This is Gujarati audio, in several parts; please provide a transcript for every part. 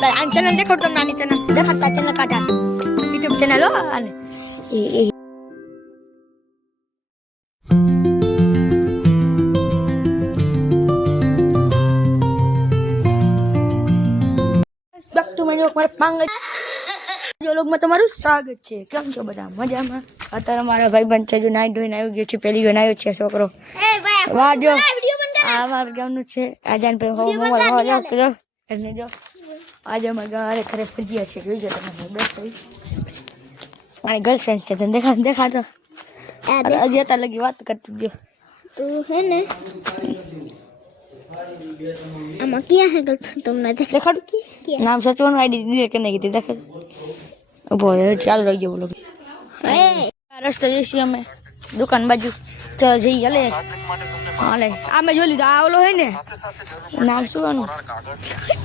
એવા એટલે તારે આની ચેનલ દેખાડું તમને આની ચેનલ દેખાડતા ચેનલ કાઢા યુટ્યુબ ચેનલ હો આને એ એ બેક ટુ માય મારા પાંગ જો લોકમાં તમારું સ્વાગત છે કેમ છો બધા મજામાં અત્યારે મારા ભાઈ બંધ છે જો નાઈ ધોઈને આવી ગયો છે પેલી વાર આવ્યો છે છોકરો એ ભાઈ વાહ જો વિડિયો બંધ આ મારા ગામનું છે આજાન પર હો વિડીયો મોબાઈલ હો બનાવી જાવ કીધો એટલે જો આજે અમે ગારે ખરે ફરજિયા છે જોઈજો તમે દસ કરી મારી ગર્લફ્રેન્ડ છે તને દેખા દેખાતો આ અને હજી અત્યારે લગી વાત કરતી જો તું હે ને આમાં ક્યાં હે ગર્લફ્રેન્ડ તમને દેખ દેખાડું ક્યાં? નામ સચવાનું આઈડી દીધે કે નહીં કીધી દેખાડ ઉભો રહ્યો ચાલુ રહી ગયો બોલો એ આ રસ્તે જઈશું અમે દુકાન બાજુ ચાલો જઈએ લે હાલે આ મેં જોઈ લીધું આ ઓલો હોય ને નામ શું આનું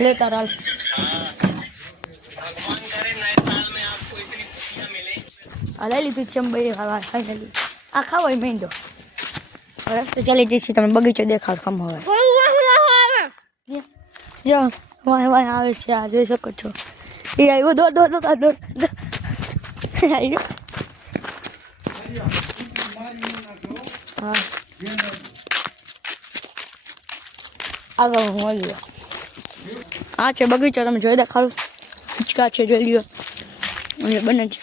હે राल હાલ લીધું ચંબઈ ખાવા ફાઇનલી આ ખાવાય મેંદો રસ્તે ચાલી જઈશું તમે બગીચો દેખાડ કમ હવે જો વાય વાય આવે છે આ જોઈ શકો છો એ આવ્યું દોડ દોડ દોડ દોડ. આવ્યું આગળ હું મળ્યો આ છે બગીચો તમે જોઈ દેખાડો હિંચકા છે જોઈ લ્યો અને બને છે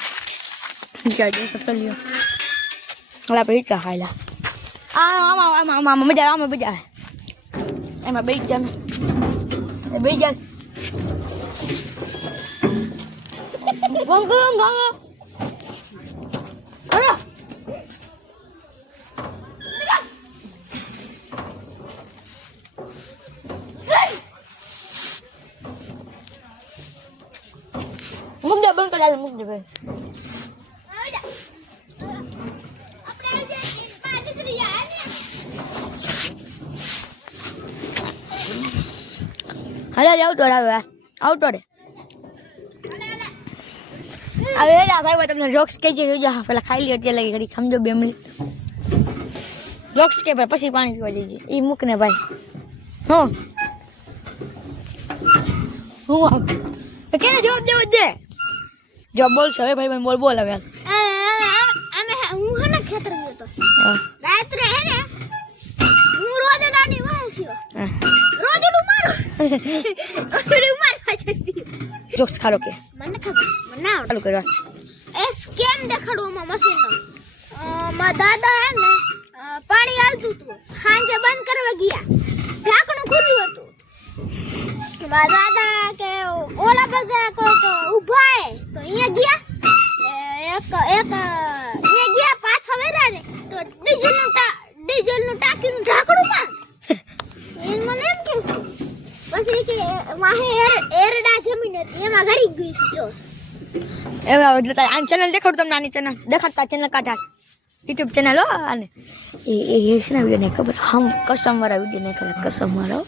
હિંચકા જોઈ શકો લ્યો હવે આપણે હિંચકા ખાઈ લા આ આમાં આમાં આમાં આમાં મજા આવે, આમાં મજા આવે એમાં બેસી જા એ બેસી જા ગમ ગમ ગમ અરે મૂક દે બંધ કરી મૂક દે ભાઈ હાલે આવતો રે હવે આવતો રે હવે ના ભાઈ તમને જોક્સ કહી જજો જો પેલા ખાઈ લ્યો એટલે લઈ ઘડી સમજો બે મિનિટ જોક્સ કે ભાઈ પછી પાણી પીવા જઈએ એ મૂક ને ભાઈ હું હું આવ કેને જવાબ દેવો જ દે જવાબ બોલશે હવે ભાઈ ભાઈ બોલ બોલ હવે અમે હું હે ને ખેતર ગયો તો. રાત્રે હે ને હું રોજ નાની વાય છું રોજ ઉડું મારો અસડી મારવા જતી જોક્સ ખાલો કે. મને ખબર મને ના આવડે. ચાલુ કરવા એ સ્કેમ દેખાડું મશીનનો મશીન મારા દાદા હે ને પાણી આવતું હતું. સાંજે બંધ કરવા ગયા. ઢાંકણું ખુલ્લું હતું. મારા દાદા કે ઓલા બધા તો અહીંયા ગયા? એક એક, અહીંયા ગયા પાછા વેરા ને, તો ડીઝલનું ટા, ડીઝલનું ટાંકીનું ઢાંકણું બંધ એ મને એમ કે, પછી કે એર, એરડા જમીન એમાં ઘરી ગઈ છે એવા, એટલે તારે ચેનલ દેખાડું તમને, આની ચેનલ દેખાડતા ચેનલ કાઢા યુટ્યુબ ચેનલ હો આને એ એ એ છે ને વિડીયો નહીં ખબર હમ કસમ વાળા વિડીયો નહીં ખબર કસમ વાળો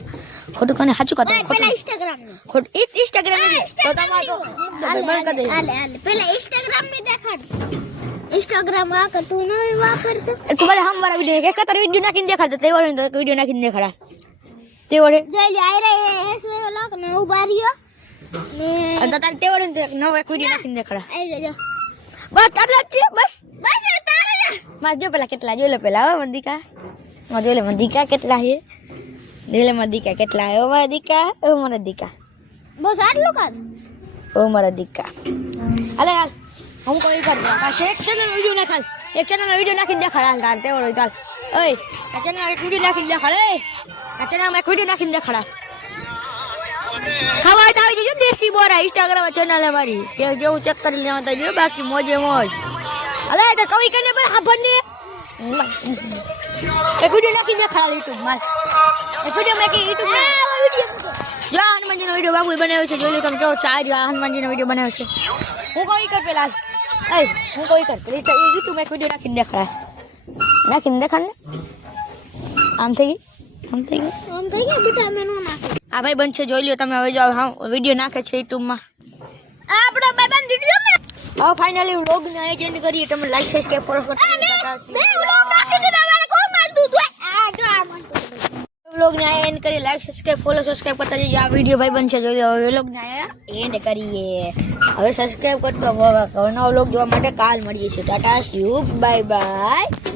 ખોટું કને સાચું કાઢો પેલા ખોટું ઇન્સ્ટાગ્રામ નું ખોટું ઈ ઇન્સ્ટાગ્રામ તો તમારે તો બંધ કરી દે હાલે હાલે પેલા ઇન્સ્ટાગ્રામ ની દેખાડ ઇન્સ્ટાગ્રામ આ કે તું નહીં વાપરતો તું બધા હમ વાળા વિડીયો કે કતર વિડીયો નાખીને દેખાડતો તે વળે તો એક વિડીયો નાખીને દેખાડા તે વળે જોઈ લે આયરે એસ વે લોક ને ઉભા રહ્યો ને અને તારે તે વળે તો એક નવો એક વિડીયો નાખીને દેખાડા આયરે જો બસ આટલા જ છે બસ બસ માં જો પેલા કેટલા જોઈ લે પેલા હો મંદિકા માં જોઈ લે મંદિકા કેટલા છે જોઈ લે મંદિકા કેટલા હે ઓ મારા દીકા ઓ મારા દીકા બસ આટલું કર ઓ મારા દીકા અલે હાલ હું કોઈ કર એક ચેનલ વીડિયો ના ખાલ એક ચેનલ વીડિયો નાખીને દેખાડ હાલ તાર તેવડો ચાલ ઓય આ ચેનલ એક વીડિયો નાખીને દેખાડ એ આ ચેનલ એક વીડિયો નાખીને દેખાડ ખવાય તો આવી જજો દેશી બોરા ઇન્સ્ટાગ્રામ ચેનલ અમારી કે જેવું ચેક કરી લેવા તો જો બાકી મોજે મોજ અલે તો કવિ કને પણ ખબર ને એક વિડિયો નાખીને ખાલી યુટ્યુબમાં. એક વિડિયો મેં કે યુટ્યુબમાં. જો હનુમાનજીનો વીડિયો બાબુ બનાવ્યો છે જોઈ લો તમે કેવો ચાર જો હનુમાનજીનો વીડિયો બનાવ્યો છે. હું કોઈ કર પેલા. એ હું કોઈ કર પ્લીઝ તો યુટ્યુબ એક વીડિયો નાખીને દેખાડા. નાખીને દેખાડ ને. આમ થઈ ગઈ? આમ થઈ ગઈ? આમ થઈ ગઈ? બેટા મેં નાખે. આ ભાઈ બનશે જોઈ લો તમે હવે જો હા વીડિયો નાખે છે યુટ્યુબમાં માં. આપણો ભાઈ હવે ફાઇનલી વ્લોગને એજેન્ટ કરીએ. તમે લાઈક સબસ્ક્રાઇબ ફોલો મે વ્લોગ નાખી દીધા મારે કોણ મારતું તું આ જો આ મન વ્લોગ ને એન્ડ કરી લાઈક સબસ્ક્રાઇબ ફોલો સબસ્ક્રાઇબ કરતા જઈએ. આ વીડિયો ભાઈ બનશે. જો હવે વ્લોગ ને એન્ડ કરીએ. હવે સબસ્ક્રાઇબ કરતો હવે. નવો વ્લોગ જોવા માટે કાલ મળીએ છીએ. Tata સ્યુ bye bye